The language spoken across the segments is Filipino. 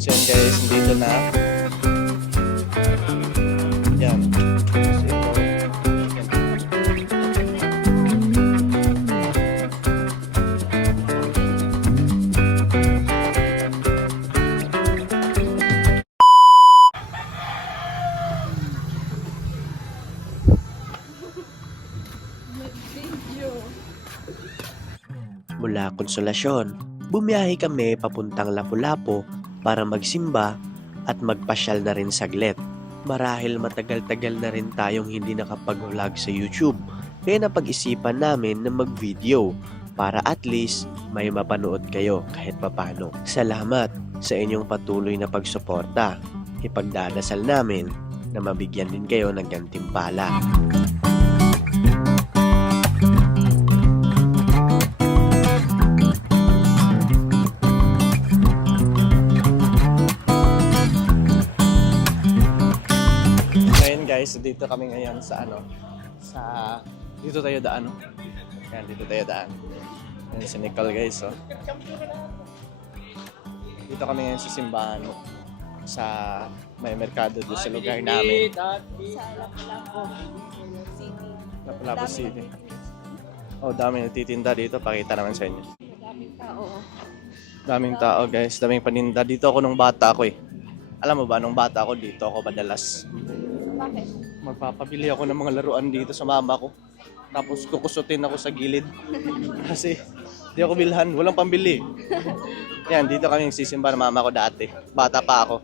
So yan guys, dito na. Yan. Mula Konsolasyon, bumiyahe kami papuntang Lapu-Lapu para magsimba at magpasyal na rin saglit. Marahil matagal-tagal na rin tayong hindi nakapag-vlog sa YouTube, kaya napag-isipan namin na mag-video para at least may mapanood kayo kahit papano. Salamat sa inyong patuloy na pagsuporta. Ipagdadasal namin na mabigyan din kayo ng gantimpala. Dito kami ngayon sa ano, sa, dito tayo daan, no? Yan, dito tayo daan. Yan si Nicole guys, oh. Dito kami ngayon sa simbahan, no? sa may merkado doon sa lugar namin. Sa Lapu-Lapu City. Lapu-Lapu City. Oh, dami nagtitinda dito. Pakita naman sa inyo. Madaming tao. Daming tao guys, daming paninda. Dito ako nung bata ako eh. Alam mo ba, nung bata ako dito ako madalas. Bakit? Magpapabili ako ng mga laruan dito sa mama ko. Tapos kukusutin ako sa gilid. Kasi di ako bilhan, walang pambili. Yan, dito kami sisimba ng mama ko dati. Bata pa ako.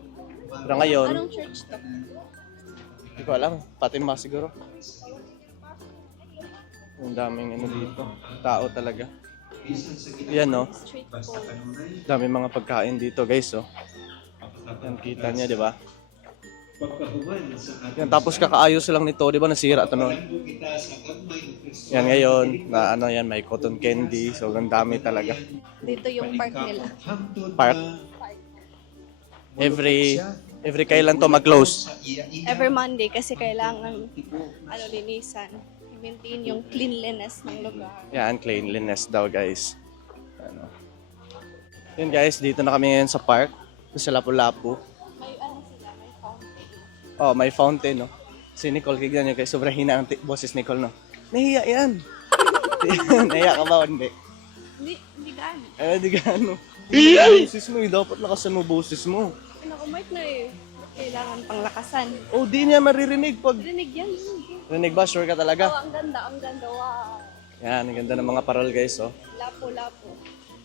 Pero ngayon, Anong church to? hindi ko alam. Fatima siguro. Ang daming ano dito. Tao talaga. Yan no. Food. Dami mga pagkain dito guys oh. Yan kita niya di ba? Yan tapos kakaayos lang nito di ba nasira ito noon. Yan ngayon na ano yan may cotton candy so ang dami talaga. Dito yung park nila. Park every every kailan to mag-close. Every Monday kasi kailangan ano linisan. I-maintain yung cleanliness ng lugar. Yan cleanliness daw guys. Ano. Yun guys, dito na kami ngayon sa park sa Lapu-Lapu. Oh, may fountain, no? Si Nicole, kigyan niyo kay sobrang hina ang ti- boses Nicole, no? Nahiya yan. Nahiya ka ba? o Hindi. Hindi, hindi gaano. Eh, di gaano. Boses mo, eh. Dapat lakasan mo boses mo. Ano ko mic na eh. Kailangan panglakasan. Oh, di niya maririnig pag... Rinig yan. rinig. Rinig ba? Sure ka Oh, talaga? ang ganda, ang ganda. Wow. Yan, ang ganda ng mga parol, guys, oh. Lapu-lapu.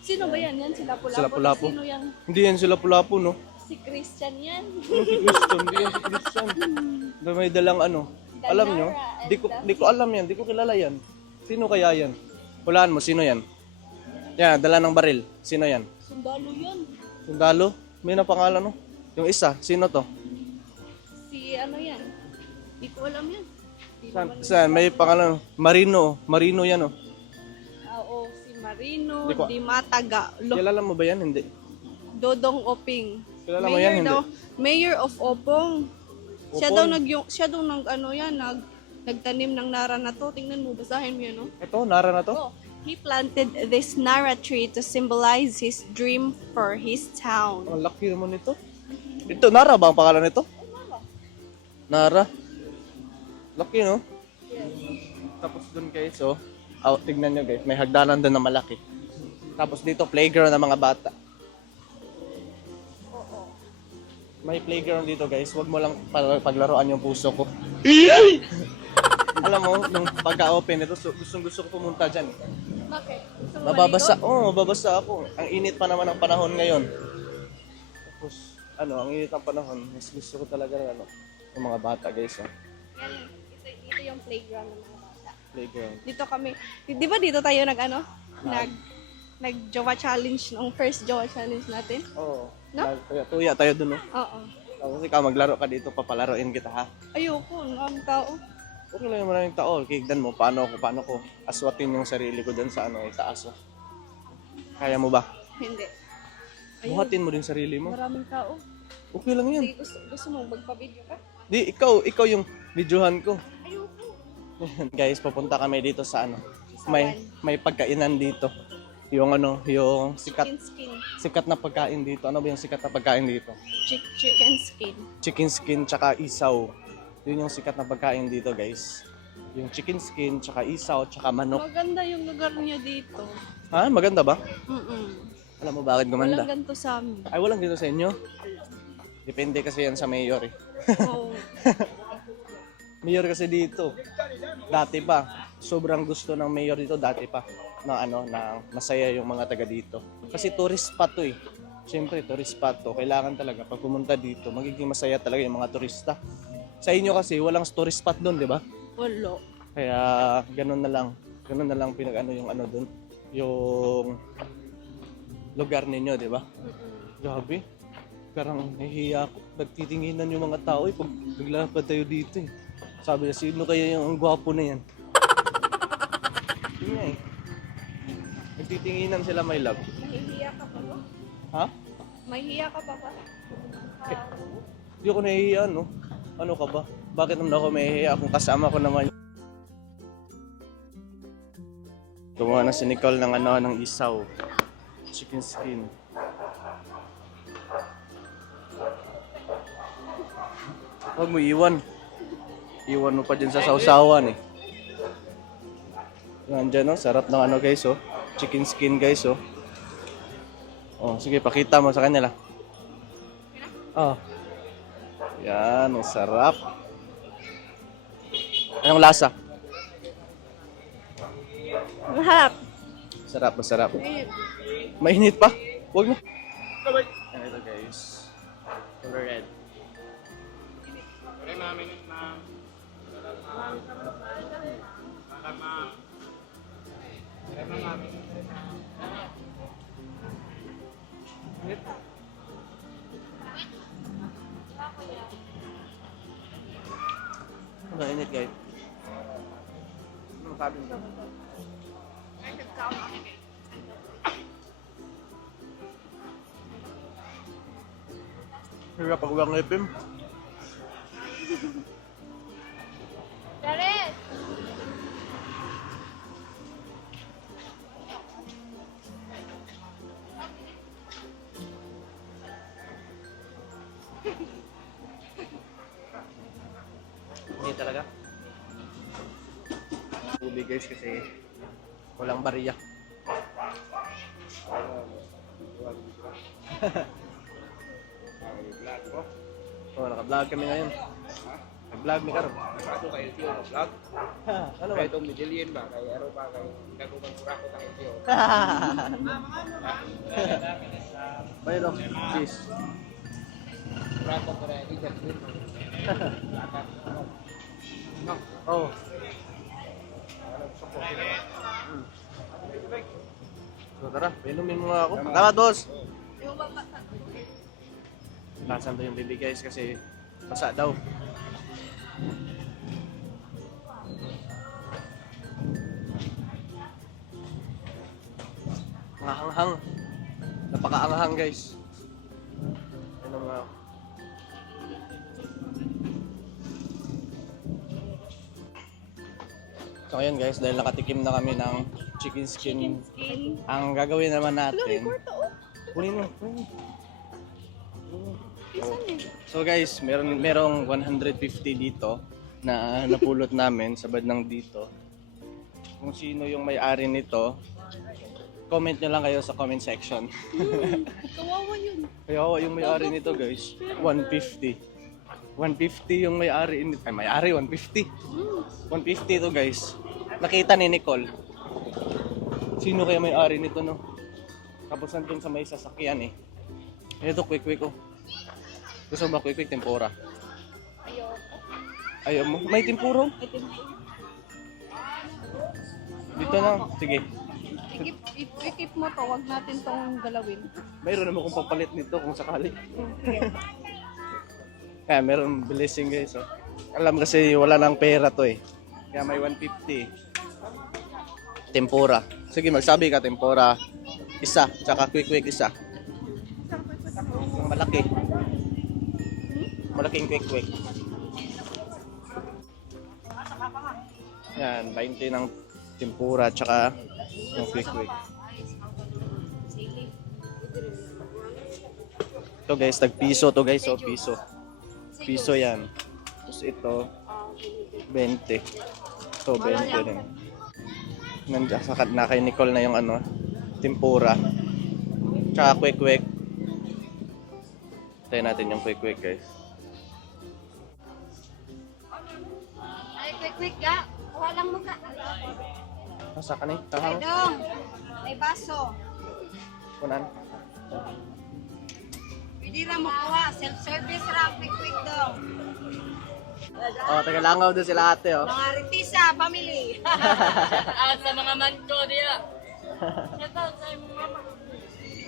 Sino ba yan? Yan si Lapu-Lapu. Si Lapu-Lapu. Sino yan? Hindi yan sila pulapo, no? Si Christian yan. Si Christian, di yan si Christian. Di may dalang ano. Alam nyo? Di ko, di ko alam yan. Di ko kilala yan. Sino kaya yan? Hulaan mo, sino yan? Yan, dala ng baril. Sino yan? Sundalo yan. Sundalo? May na pangalan, no? Yung isa, sino to? Si ano yan? Di ko alam yan. Di Saan, naman- saan? May pangalan, Marino. Marino yan, oh. Ah, Oo, si Marino, Di ko- Di Mataga, Lo- Kilala mo ba yan? Hindi. Dodong Oping. Kilala mo yan? Hindi. daw, Mayor of Opong. Siya Opong? daw nag siya daw nag ano yan, nag nagtanim ng nara na to. Tingnan mo, basahin mo yan, no? Ito, Nara na to? Oh, he planted this nara tree to symbolize his dream for his town. Ang laki naman nito. Ito, Nara ba ang pangalan nito? Nara. Laki, no? Tapos dun guys, so, oh, tignan nyo guys, may hagdanan dun na malaki. Tapos dito, playground ng mga bata. May playground dito guys, wag mo lang pag- paglaruan yung puso ko. Alam mo, nung pagka-open ito, so, gustong gusto ko pumunta dyan. Bakit? Gusto Mababasa, oo, oh, mababasa ako. Ang init pa naman ng panahon ngayon. Tapos, ano, ang init ng panahon, mas gusto ko talaga ano, ng mga bata guys, oh. Yan, ito, ito yung playground ng mga bata. Playground. Dito kami, di, di ba dito tayo nag ano? Nag, nag Jowa challenge nung first Jowa challenge natin? Oo. No? No? Tuya, tuya tayo dun, oh. Oo. Tapos ikaw, maglaro ka dito, papalaroin kita, ha? Ayoko, ang tao. Okay lang yung maraming tao. Kigdan mo, paano ko, paano ko aswatin yung sarili ko dun sa ano, itaas, oh. Kaya mo ba? Hindi. Ayun, Buhatin mo din sarili mo. maraming tao. Okay lang yan. Sige, gusto, gusto mo magpa-video ka? Di, ikaw, ikaw yung videohan ko. Ayoko. Guys, papunta kami dito sa ano. May may pagkainan dito. Yung ano, yung sikat Chicken skin. sikat na pagkain dito. Ano ba yung sikat na pagkain dito? Chick- chicken skin. Chicken skin tsaka isaw. Yun yung sikat na pagkain dito, guys. Yung chicken skin tsaka isaw tsaka manok. Maganda yung lugar niya dito. Ha? Maganda ba? Mm-mm. Alam mo bakit gumanda? Walang ganito sa amin. Ay, walang dito sa inyo? Depende kasi yan sa mayor eh. Oo. Mayor kasi dito. Dati pa. Sobrang gusto ng mayor dito dati pa. Na ano, na masaya yung mga taga dito. Kasi tourist spot to eh. Siyempre, tourist spot to. Kailangan talaga pag pumunta dito, magiging masaya talaga yung mga turista. Sa inyo kasi, walang tourist spot doon, di ba? Wala. Kaya, ganun na lang. Ganun na lang pinag ano yung ano doon. Yung lugar ninyo, di ba? Grabe. Parang nahihiya ako. Nagtitinginan yung mga tao eh pag naglalakad tayo dito eh. Sabi na, sino kaya yung ang gwapo na yan? Yun nga eh. Nagtitinginan sila, my love. Mahihiya ka pa ba? Ha? Mahihiya ka pa ba? Hindi ako nahihiya, no? Ano ka ba? Bakit naman ako mahihiya kung kasama ko naman Gumawa na si Nicole ng ano, ng isaw. Chicken skin. Huwag mo iwan. Iwan mo pa dyan sa sausawan eh. Nandyan no, sarap ng ano guys oh. Chicken skin guys oh. Oh, sige, pakita mo sa kanila. Oh. Yan, ang sarap. Anong lasa? Mahap. Sarap, masarap. Mainit pa? Huwag na. Yan ito guys. Color red. Ano, init guys. Ano sabi mo? Hirap ako ang ipim. Dares! Hindi Tubig guys kasi walang bariya. oh, naka-vlog kami ngayon. Nag-vlog mi karon. Ako kayo tiyo ng vlog. ano ba? Itong medallion ba? Kaya araw pa kayo. Nagkukan ko ako tayo tiyo. Bayro, please. Kurako ko rin. Din. No. Oh. So tara, inumin mo ako. Tama, boss. Lasan daw yung baby guys kasi basa daw. Mga hanghang. Napakaanghang guys. Ano nga ako. So ayun guys, dahil nakatikim na kami ng chicken skin, Chicken skin. ang gagawin naman natin, oh. kunin mo. kunin mo. Isan. So guys, meron merong 150 dito na napulot namin sa badnang dito. Kung sino yung may-ari nito, comment nyo lang kayo sa comment section. Kawawa yun. Ako yung may-ari nito guys, 150. 150 yung may-ari. Ay, may-ari 150. 150 to guys. Nakita ni Nicole. Sino kaya may-ari nito no? Tapos nandun sa may sasakyan eh. Ito quick quick oh. Gusto mo ba quick quick tempura? Ayoko. Ayaw mo? May tempura? oh. Ito na. Dito na. Sige. Ikip, ikip mo to, wag natin tong galawin. Mayroon naman kung papalit nito kung sakali. Kaya meron blessing guys. Oh. Alam kasi wala nang pera to eh. Kaya may 150. Tempura. Sige, magsabi ka, tempura. Isa, tsaka quick quick isa. Malaki. Malaking quick quick. Yan, 20 ng tempura, tsaka yung quick quick. Ito guys, tagpiso to guys, oh, piso. Piso yan. Tapos ito, 20. Ito, 20 rin. Nandiyan sa na kay Nicole na yung ano, tempura. Tsaka quick-quick. Tayo natin yung quick-quick guys. Ay, quick, quick ka. Kuha lang mo ka. Nasa ka ni? Ay, dong. May baso. Kunan? Pwede ra mo kuha. Self-service ra. Quick, quick dong. Oh, tagalangaw doon sila ate oh. Mga Ritisa, family.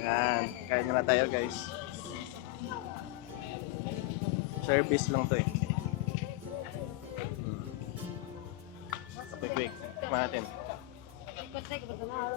Yan, kain na tayo guys. Service lang to eh. Hmm. Quick, quick. Tikman natin. Kakain tayo.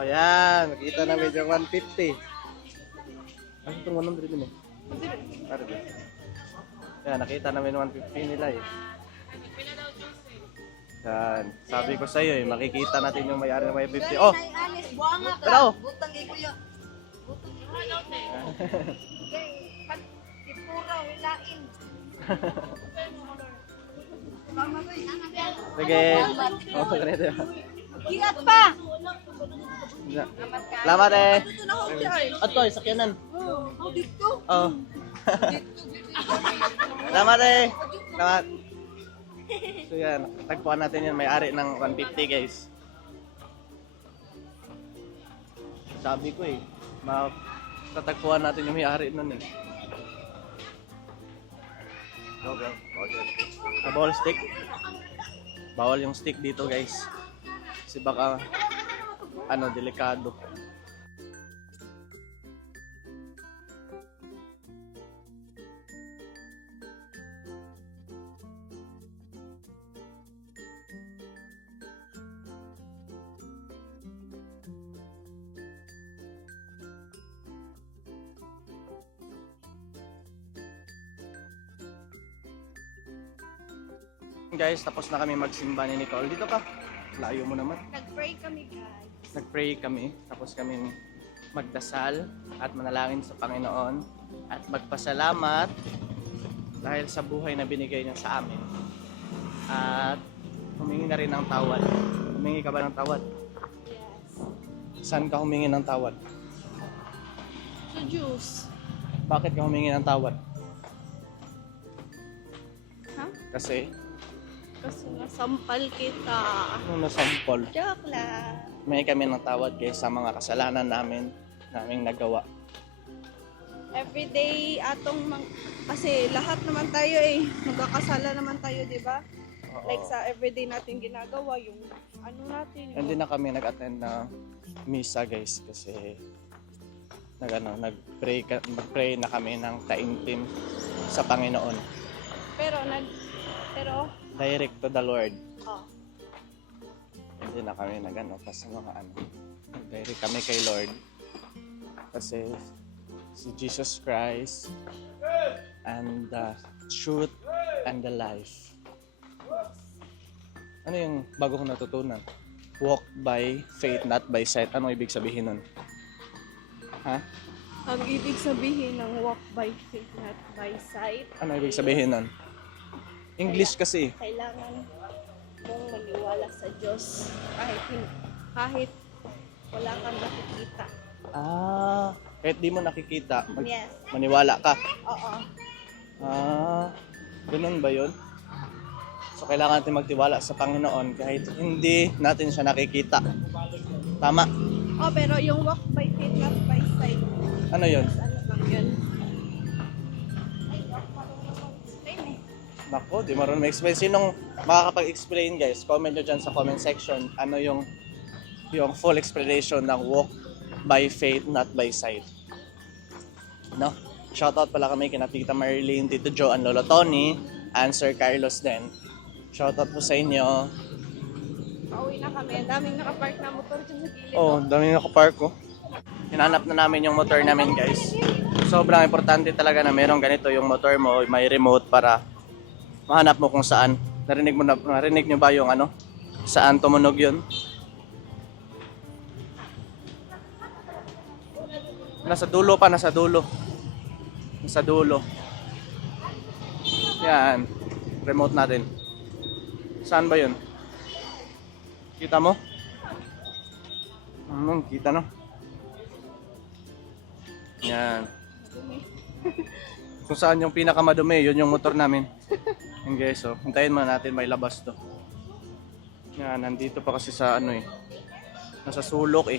Oh, yan. Nakita na medyo 150. Ano itong 100 din eh? Para din. Yan, nakita namin 150 nila eh. Yan. Sabi ko sa'yo eh, makikita natin yung may-ari ng may 50. Oh! Buanga ka. Oh. Butang ikuyo. Butang ikuyo. Kay, pag ipura, ba yun? Sige. Oh, ganito yun. Kiat pa. Salamat eh. At ko, sakyanan. Oh, dito. Oh. Salamat eh. Salamat. So yan, tagpuan natin yan. May-ari ng 150 guys. Sabi ko eh, ma tatagpuan natin yung may-ari nun eh. Okay. Okay. Ah, bawal stick. Bawal yung stick dito guys. Kasi baka ano, delikado. Guys, tapos na kami magsimba ni Nicole. Dito ka. Layo mo naman. Nag-pray kami, guys. Nag-pray kami. Tapos kami magdasal at manalangin sa Panginoon at magpasalamat dahil sa buhay na binigay niya sa amin. At humingi na rin ng tawad. Humingi ka ba ng tawad? Yes. Saan ka humingi ng tawad? So, juice. Bakit ka humingi ng tawad? Ha? Kasi Kasi nasampal kita. nung nasampol, Joke lang. may kami ng tawad kay sa mga kasalanan namin naming nagawa. Everyday atong mang... Kasi lahat naman tayo eh. Magkakasala naman tayo, di ba? Oo. Like sa everyday natin ginagawa, yung ano natin. Hindi na kami nag-attend na misa guys kasi nag ano, nag-pray ka, nag-pray na kami ng taimtim sa Panginoon. Pero nag... Pero, Direct to the Lord. oh, Hindi na kami nag ano, kasi mga ano, direct kami kay Lord. Kasi si Jesus Christ and the truth and the life. Ano yung bago kong natutunan? Walk by faith, not by sight. Ano ibig sabihin nun? Ha? ang ibig sabihin ng walk by faith, not by sight, Ano ibig sabihin nun? English kasi. kailangan mong maniwala sa Diyos kahit kahit wala kang nakikita. Ah, kahit di mo nakikita, mag- Yes. maniwala ka. Oo. Ah, ganun ba yun? So, kailangan natin magtiwala sa Panginoon kahit hindi natin siya nakikita. Tama. Oh, pero yung walk by faith, not by sight, Ano yun? ano lang yun? Nako, di marunong mag-explain. Sinong makakapag-explain guys? Comment nyo dyan sa comment section. Ano yung yung full explanation ng walk by faith, not by sight. No? Shoutout pala kami kina Tita Marilyn, Tito Joe, and Lolo Tony, and Sir Carlos din. Shoutout po sa inyo. Pauwi na kami. Ang daming nakapark na motor dyan sa gilid. Oh, dami na nakapark ko. Hinanap na namin yung motor namin, guys. Sobrang importante talaga na merong ganito yung motor mo, may remote para mahanap mo kung saan. Narinig mo na, narinig niyo ba yung ano? Saan tumunog yun? Nasa dulo pa, nasa dulo. Nasa dulo. Yan. Remote natin. Saan ba yun? Kita mo? Hmm, kita no? Yan. Kung saan yung pinakamadumi, yun yung motor namin. Yan guys, so, hintayin muna natin may labas to. Yan, nandito pa kasi sa ano eh. Nasa sulok eh.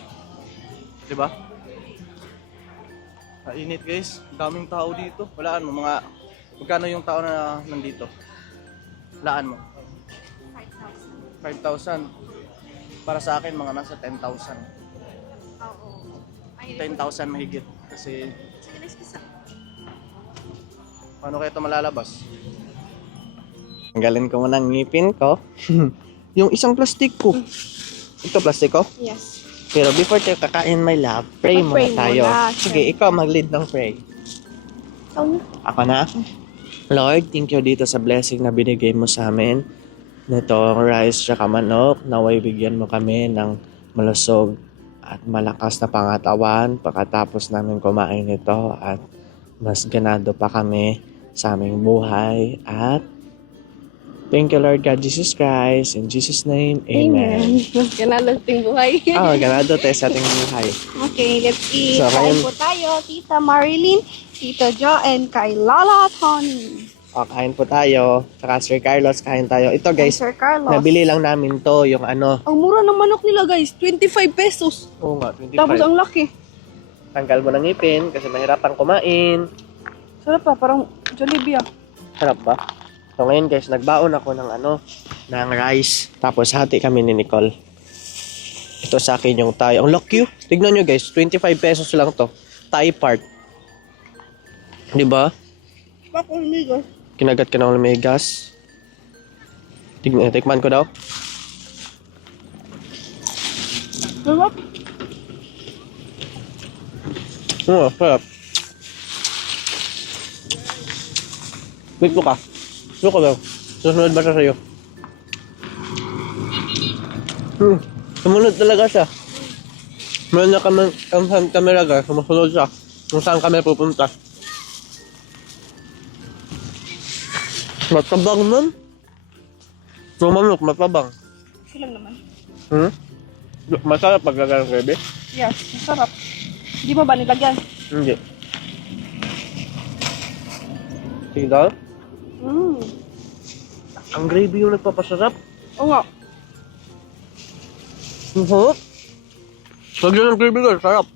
'Di ba? Kainit guys, daming tao dito. Walaan mo mga magkano yung tao na nandito? Walaan mo. 5,000. Para sa akin mga nasa 10,000. Oo. Ay, 10,000 mahigit kasi paano kaya ito malalabas? Tanggalin ko muna ang ngipin ko. yung isang plastic ko. Ito plastic ko? Yes. Pero before tayo kakain, my love, pray muna tayo. muna, Sige, ikaw mag-lead ng pray. Ikaw na. Ako na? Lord, thank you dito sa blessing na binigay mo sa amin. Nitong rice tsaka manok, naway bigyan mo kami ng malusog at malakas na pangatawan pagkatapos namin kumain ito at mas ganado pa kami sa aming buhay at thank you Lord God Jesus Christ in Jesus name Amen. Mas ganalo ting buhay. Ah, ganado tayo sa ating buhay. Okay, let's eat. So, Kain po tayo, Tita Marilyn, Tito Joe, and kay Lala Tony. O, kain po tayo. Saka Sir Carlos, kain tayo. Ito guys, Sir Carlos. nabili lang namin to, yung ano. Ang mura ng manok nila guys, 25 pesos. Oo nga, 25. Tapos ang laki. Tanggal mo ng ngipin kasi mahirapan kumain. Sarap pa, parang Jollibee ah. Sarap ba? So ngayon guys, nagbaon ako ng ano, ng rice. Tapos hati kami ni Nicole. Ito sa akin yung Thai. Ang lucky oh. Tignan nyo guys, 25 pesos lang to. Thai part. Di ba? Bakit amigo? Kinagat ka ng lumigas. Tignan, tikman ko daw. Sarap. Oo, sarap. Wait mo ka. Suko daw. Susunod ba siya sa'yo? Hmm. Sumunod talaga siya. Meron na kami ang ang camera guys. Sumusunod siya. Kung saan kami pupunta. Matabang nun. Sumanok, matabang. Sila naman. Hmm? Masarap pag gagang gravy? Yes, masarap. Di mo ba nilagyan? Hindi. Daw. Mm. Ang gravy yung nagpapasarap. Oo nga. Ang sarap. Lagyan ng gravy guys, sarap.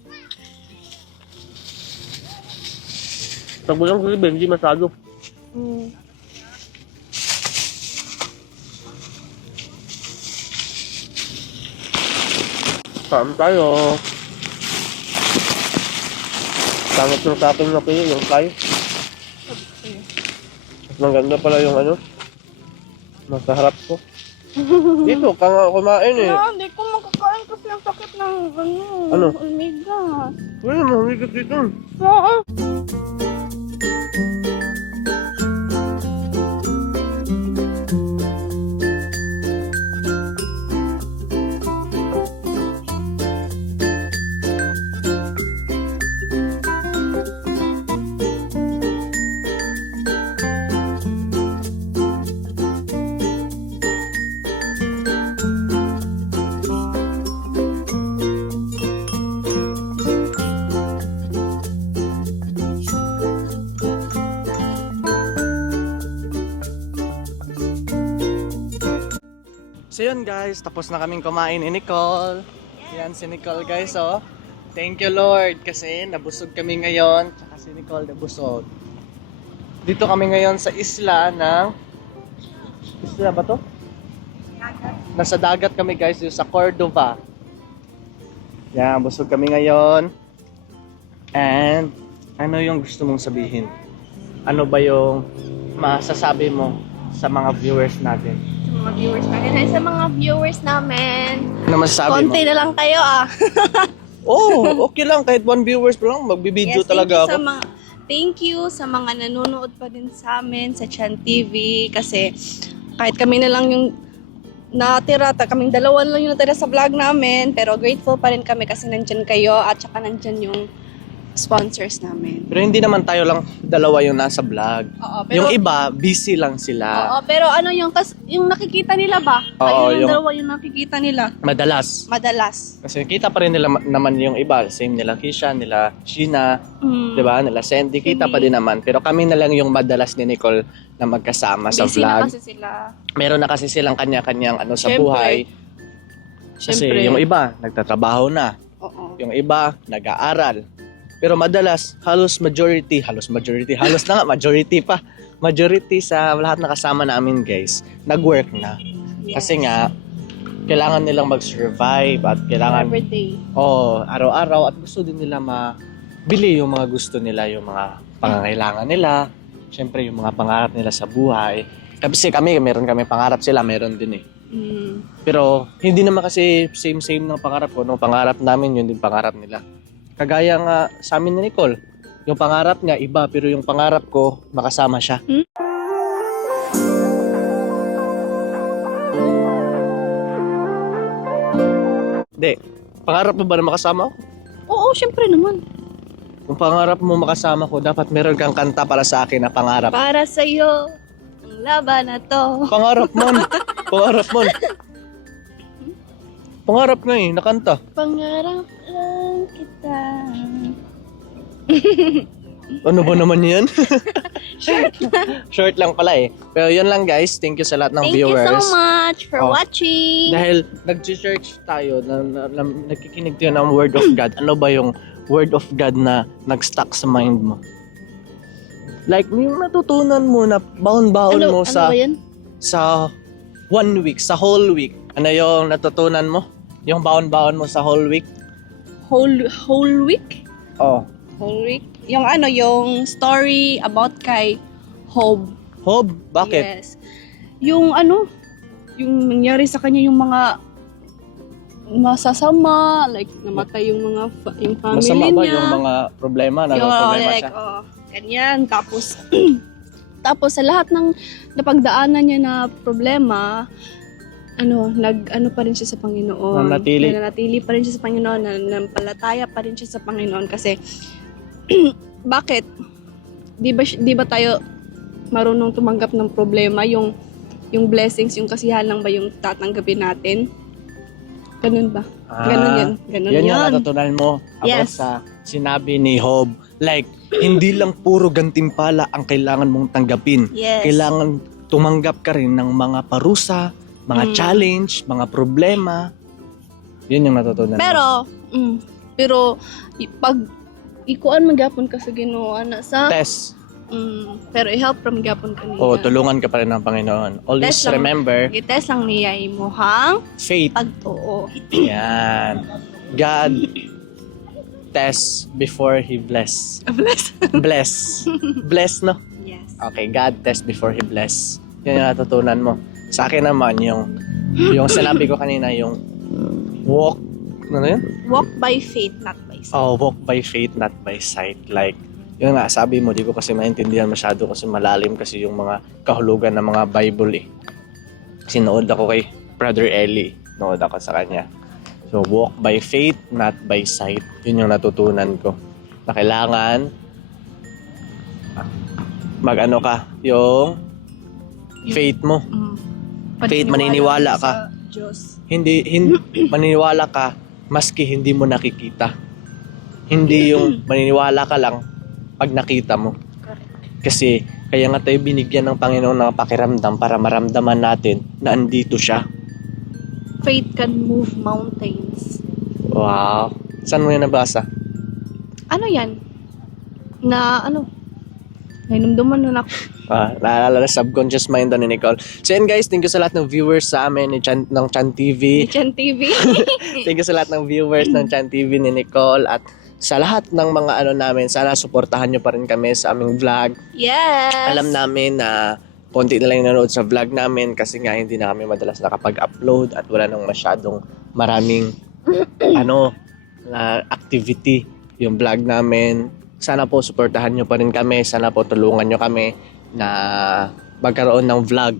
Pag walang gravy, hindi masyado. Mm. Saan tayo? Tangat ng sa akin na kayo, yung tayo. Maganda pala yung ano. Nasa harap ko. Dito, ka nga kumain eh. Kaya hindi ko makakain kasi ang sakit ng ano, Ano? omega. Wala, mahigit dito. Oo. So yun guys, tapos na kaming kumain ni Nicole. Yan si Nicole guys oh. Thank you Lord kasi nabusog kami ngayon. Tsaka si Nicole nabusog. Dito kami ngayon sa isla ng... Isla ba to? Nasa dagat kami guys, sa Cordova. Yan, busog kami ngayon. And, ano yung gusto mong sabihin? Ano ba yung masasabi mo sa mga viewers natin? Sa mga viewers natin. Ay, sa mga viewers namin. Ano masasabi mo? Konti na lang kayo ah. Oh, okay lang. Kahit one viewers pa lang, magbibideo Yes, talaga ako. Sa mga, thank you sa mga nanonood pa din sa amin sa Chan TV kasi kahit kami na lang yung natira, ta, kaming dalawa lang yung natira sa vlog namin pero grateful pa rin kami kasi nandyan kayo at saka nandyan yung sponsors namin. Pero hindi naman tayo lang dalawa yung nasa vlog. Oo, pero yung iba, busy lang sila. Oo, pero ano yung tas, yung nakikita nila ba? Oo, Kayo yung, yung- dalawa yung nakikita nila Madalas. madalas. Kasi kita pa rin nila naman yung iba. Same nila Kisha, nila Sheena, Mm. di ba? Nila Sandy. Kita pa din naman. Pero kami na lang yung madalas ni Nicole na magkasama sa Busy na vlog. kasi sila. Meron na kasi silang kanya-kanyang ano sa Syempre. buhay. Kasi yung iba, nagtatrabaho na. Oo. Yung iba, nag-aaral. Pero madalas, halos majority, halos majority, halos na nga, majority pa. Majority sa lahat na kasama namin guys, nag-work na. Kasi nga, kailangan nilang mag-survive at kailangan, Everyday. oh, araw-araw at gusto din nila mabili yung mga gusto nila, yung mga pangangailangan nila. Siyempre, yung mga pangarap nila sa buhay. Kasi kami, meron kami pangarap sila, meron din eh. Mm. Pero hindi naman kasi same-same ng pangarap ko. Nung pangarap namin, yun din pangarap nila. Kagaya nga sa amin ni Nicole, yung pangarap niya iba, pero yung pangarap ko, makasama siya. Hmm? Hindi. Pangarap mo ba na makasama ko? Oo, syempre naman. Kung pangarap mo makasama ko, dapat meron kang kanta para sa akin na pangarap. Para sa iyo ang laban na to. Pangarap mon. pangarap mon. Pangarap nga eh, nakanta. Pangarap lang kita. Ano ba naman yan? Short lang pala eh. Pero yun lang guys. Thank you sa lahat ng Thank viewers. you so much for Oh. watching. Dahil nag-search tayo, na, na, na, nakikinig tayo ng Word of God. Ano ba yung Word of God na nag-stuck sa mind mo? Like, yung natutunan mo na baon-baon ano, mo ano sa ba yun? sa one week, sa whole week. Ano yung natutunan mo? Yung baon-baon mo sa whole week? Whole, whole week? Oh. Whole week? Yung ano, yung story about kay Hob. Hob, bakit? Yes. Yung ano, yung nangyari sa kanya yung mga masasama, like namatay yung mga fa- yung family Masama ba niya. yung mga problema? Na Yung, problema like, siya? oh, ganyan. Tapos, tapos sa lahat ng napagdaanan niya na problema, ano, nag, ano pa rin siya sa Panginoon. Nanatili. Nanatili pa rin siya sa Panginoon, nanampalataya pa rin siya sa Panginoon kasi, bakit? Di ba, di ba tayo marunong tumanggap ng problema, yung, yung blessings, yung kasiyahan lang ba yung tatanggapin natin? Ganun ba? Ganun Ah, yun. Ganun Yan yun. yung natutunan mo about Yes. sa sinabi ni Hob. Like, hindi lang puro gantimpala ang kailangan mong tanggapin. Yes. Kailangan tumanggap ka rin ng mga parusa, mga Mm. challenge, mga problema. Yun yung natutunan mo. Pero, mm, pero, pag ikuan magyapon ka sa Ginoo ana sa Test. mm, pero i-help from gyapon ka niya. O, tulungan ka pa rin ng Panginoon. Always Test lang. remember, Gitest lang niya imuhang faith. pagtuo. Yan. God test before He bless. Bless. Bless. bless, no? yes. Okay, God test before He bless. Yan yung natutunan mo. Sa akin naman, yung yung sinabi ko kanina, yung walk, ano yun? Walk by faith, not by sight. Oh, walk by faith, not by sight. Like, yun nga, sabi mo, di ko kasi maintindihan masyado kasi malalim kasi yung mga kahulugan ng mga Bible eh. Sinood ako kay Brother Eli. Nood ako sa kanya. So, walk by faith, not by sight. Yun yung natutunan ko. Na kailangan mag-ano ka, yung faith mo. Mm. Faith, maniniwala ka. sa Diyos. hindi hindi maniniwala ka maski hindi mo nakikita. Hindi yung maniniwala ka lang pag nakita mo. Kasi kaya nga tayo binigyan ng Panginoon ng pakiramdam para maramdaman natin na andito siya. Faith can move mountains. Wow. Saan mo yan nabasa? Ano yan? Na ano? Nainumduman na ako. Ah, naalala na subconscious mind ni Nicole. So yun guys, thank you sa lahat ng viewers sa amin ni Chan, ng Chan TV. Chan TV. thank you sa lahat ng viewers ng Chan TV ni Nicole at sa lahat ng mga ano namin, sana suportahan nyo pa rin kami sa aming vlog. yes. Alam namin na konti na lang yung nanonood sa vlog namin kasi nga hindi na kami madalas nakapag-upload at wala nang masyadong maraming ano na activity yung vlog namin. Sana po suportahan nyo pa rin kami. Sana po tulungan nyo kami na magkaroon ng vlog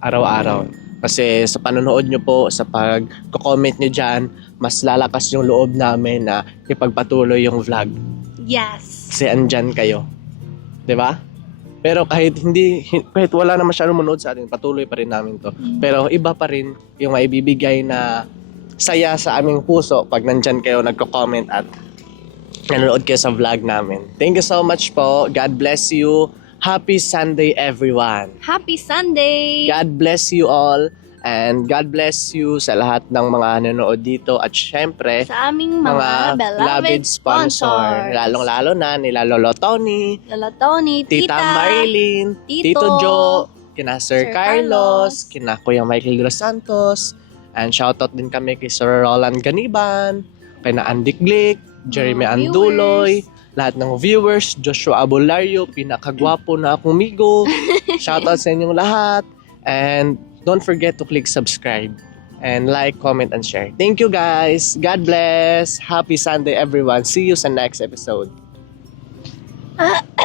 araw-araw. Kasi sa panonood nyo po, sa pag-comment nyo dyan, mas lalakas yung loob namin na ipagpatuloy yung vlog Yes. kasi andyan kayo. 'Di ba? Pero kahit hindi hi- kahit wala na masyadong manood sa atin, patuloy pa rin namin 'to. Pero iba pa rin yung maibibigay na saya sa aming puso pag nandyan kayo nagko-comment at nanonood kayo sa vlog namin. Thank you so much po. God bless you. Happy Sunday everyone. Happy Sunday. God bless you all and God bless you sa lahat ng mga nanonood dito at syempre Sa aming mga, mga beloved sponsor. Lalong-lalo na nila Lolo Tony, Lola Tony, Tita, Tita, Marilyn, Tito, Tito Joe, kina Sir, Sir Carlos, Carlos. kina Kuya Michael los Santos, and shoutout din kami kay Sir Roland Ganiban, kay na Andy Glick, Jeremy Mga Anduloy, lahat ng viewers, Joshua Abulario, pinakagwapo na akong migo. shoutout sa inyong lahat. And don't forget to click subscribe and like, comment, and share. Thank you guys. God bless. Happy Sunday everyone. See you sa next episode.